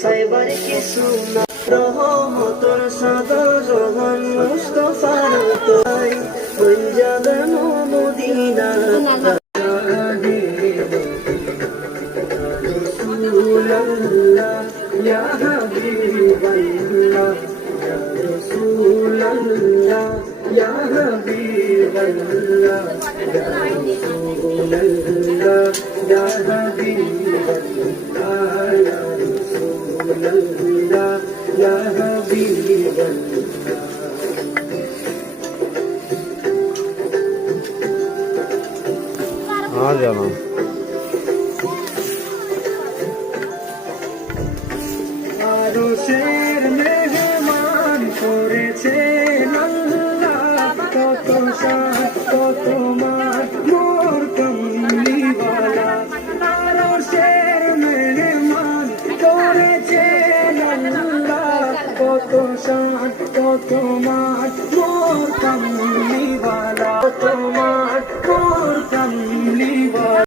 cyber কিছু না রহমতর সাদা জবান মুস্তফার তোই বল যাবে মদিনা রাসূলুল্লাহ ইয়া হাবিবাল্লাহ ইয়া রাসূলুল্লাহ ইয়া হাবিবাল্লাহ ইয়া রাসূলুল্লাহ ইয়া হাবিবাল্লাহ ইয়া রাসূলুল্লাহ ইয়া হাবিবাল্লাহ आ जाना আরশের মেহমান করেছেন আল্লাহ কত সাত কত মাত মোর কমলিওয়ালা আরশের মেহমান করেছেন আল্লাহ কত সাত কত মাত